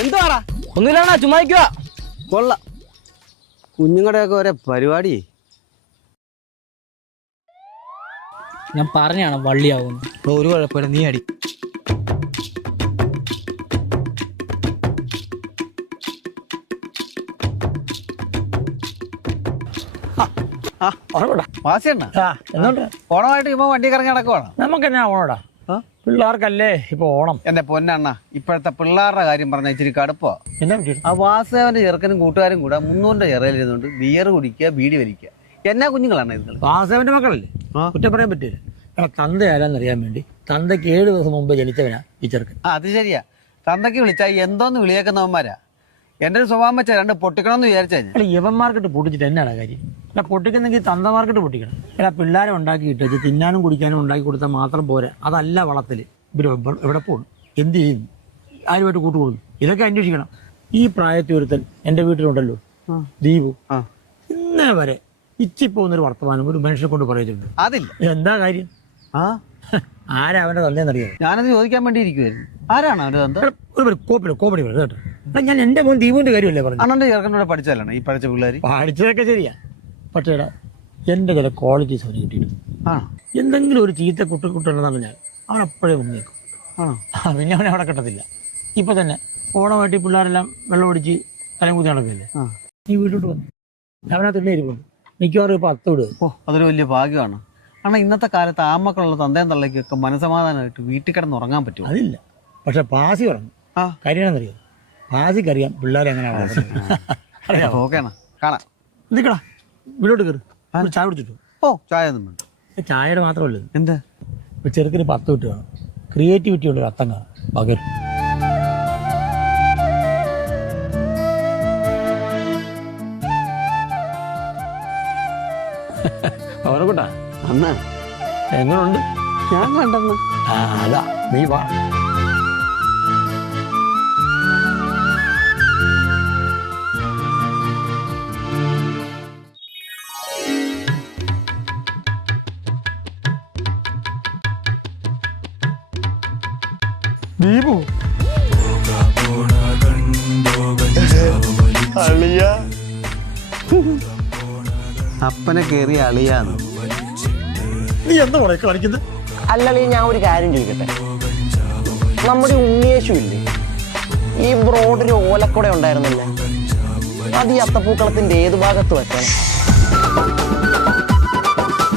എന്തുവാടാ? ഒന്നുമില്ലാണ ചുമ്മാ കൊള്ള. കുഞ്ഞുങ്ങളുടെയൊക്കെ ഒരേ പരിപാടി. ഞാൻ പറഞ്ഞാണ് വള്ളിയാവുന്നു. ഒരു കുഴപ്പമില്ല നീ അടി. ആ ഓണമായിട്ട് ഇപ്പൊ വണ്ടി കറങ്ങി നടക്കുവാണ്? നമുക്ക് എന്നാ ഓണോടാ? പിള്ളേർക്കല്ലേ ഇപ്പൊ ഓണം? എന്റെ പൊന്നണ്ണ ഇപ്പോഴത്തെ പിള്ളേരുടെ കാര്യം പറഞ്ഞ ഇച്ചിരി കടുപ്പോ. ആ വാസവന്റെ ചെറുക്കനും കൂട്ടുകാരും കൂടെ മുന്നൂറിന്റെ ചെറയിലിരുന്നുകൊണ്ട് ബിയർ കുടിക്കുക ബീഡി വലിക്കുക. എന്നാ കുഞ്ഞുങ്ങളാണ് ഇത് വാസവന്റെ മക്കളല്ലേ. കുറ്റം പറയാൻ പറ്റില്ല എടാ തന്ത ആരാന്നറിയാൻ വേണ്ടി തന്തയ്ക്ക് ഏഴ് ദിവസം മുമ്പ് ജനിച്ചവനാ ഈ ചെറുക്കൻ. അത് ശരിയാ. തന്തയ്ക്ക് വിളിച്ചാൽ എന്തോന്ന് വിളിയേക്കുന്നവന്മാരാ? എന്റെ ഒരു സ്വഭാവം വെച്ചാൽ രണ്ട് പൊട്ടിക്കണമെന്ന് വിചാരിച്ചാ ഞാൻ. യവന്മാർക്കിട്ട് പൊട്ടിച്ചിട്ട് എന്നാണ് കാര്യം? അല്ല പൊട്ടിക്കുന്നെങ്കിൽ തന്തമാർക്കിട്ട് പൊട്ടിക്കണം. അല്ല പിള്ളേരെ ഉണ്ടാക്കിയിട്ട് ഇത് തിന്നാനും കുടിക്കാനും ഉണ്ടാക്കി കൊടുത്താൽ മാത്രം പോരാ. അതല്ല വളത്തിൽ ഇവർ എവിടെ പോകും എന്ത് ചെയ്യും? ആരുമായിട്ട് കൂട്ടുകൂടുന്നു? ഇതൊക്കെ അന്വേഷിക്കണം. ഈ പ്രായത്തിൽ ഒരുത്തൻ എന്റെ വീട്ടിലുണ്ടല്ലോ ദീപു. ആ. ഇന്നേ വരെ ഇച്ചി പോകുന്നൊരു വർത്തമാനം ഒരു മനുഷ്യനെ കൊണ്ട് പറയുന്നുണ്ട് അതില്ല. എന്താ കാര്യം? ആ? ആരാ അവന്റെ തന്നേന്നറിയാം ഞാനത് ചോദിക്കാൻ വേണ്ടി ഇരിക്കുവായിരുന്നു. ആരാണ് അവന്റെ തന്ത? ഒരു കോപ്പിടി കോപ്പടി കേട്ടോ. ഞാൻ എന്റെ മോൻ ദീപുവിന്റെ കാര്യമല്ലേ പറഞ്ഞു അണ്ണന്റെ ചെറുക്കന്റെ കൂടെ പഠിച്ചാലാണ് ഈ പഠിച്ച പിള്ളേര്? പഠിച്ചതൊക്കെ ശരിയാ. പക്ഷേ എടാ എന്റെ ചില ക്വാളിറ്റീസ് അവന് കിട്ടിയിട്ടുണ്ട്. ആണോ? എന്തെങ്കിലും ഒരു ചീത്ത കുട്ടി കുട്ടുണ്ടെന്നാണ് ഞാൻ. അവൻ അപ്പോഴേ മുങ്ങിയേക്കും ആണോ? ആ, പിന്നെ അവനെ അവിടെ കിട്ടത്തില്ല. ഇപ്പൊ തന്നെ ഓണമായിട്ട് ഈ പിള്ളേരെല്ലാം വെള്ളം ഒടിച്ച് തലം കുത്തി നടക്കില്ലേ ആ. നീ വീട്ടിലോട്ട് വന്നു അവനകത്ത് ഇല്ലേ ഇരിപ്പുണ്ട് മിക്കവാറും ഇപ്പൊ അത്ത വിടുക ഓ അതൊരു വലിയ ഭാഗ്യമാണ്. അണ്ണ ഇന്നത്തെ കാലത്ത് ആമക്കളുള്ള തന്തയും തള്ളയ്ക്കൊക്കെ മനസമാധാനമായിട്ട് വീട്ടിൽ കിടന്ന് ഉറങ്ങാൻ പറ്റുമോ? അതില്ല. പക്ഷെ പാസി ഉറങ്ങും. ആ. കാര്യമാണെന്നറിയോ അറിയാം പിള്ളേരെ എങ്ങനെയാണ് അറിയാമോ? ഓക്കെയാണ് കാണാം. നിൽക്കടാ വീട്ടിലോട്ട് കയറി ഒരു ചായ കുടിച്ചിട്ടു ഓ ചായ ഒന്നും വേണ്ട. ചായയുടെ മാത്രമല്ല എന്താ? ഇപ്പൊ ചെറുക്കിന് പത്ത് വിട്ട് കാണും ക്രിയേറ്റിവിറ്റി ഉള്ള ഒരു അത്തം കാണും പകരും അവരെക്കൂട്ടാ അന്നാ. എങ്ങനുണ്ട്? ഞാൻ കണ്ടെന്ന്. ആ അതാ. നീ വാ. ദീപു. അപ്പനെ കേറി അളിയാന്ന്. നീ എന്താ പറയാ കളിക്കുന്നത് അല്ലളി ഞാൻ ഒരു കാര്യം ചോദിക്കട്ടെ? നമ്മുടെ ഉണ്ണിയേശു ഇല്ലേ? ഈ ബ്രോഡിൽ ഓലക്കുട ഉണ്ടായിരുന്നില്ല. അത് ഈ അത്തപ്പൂക്കളത്തിന്റെ ഏത് ഭാഗത്ത് വെക്കണം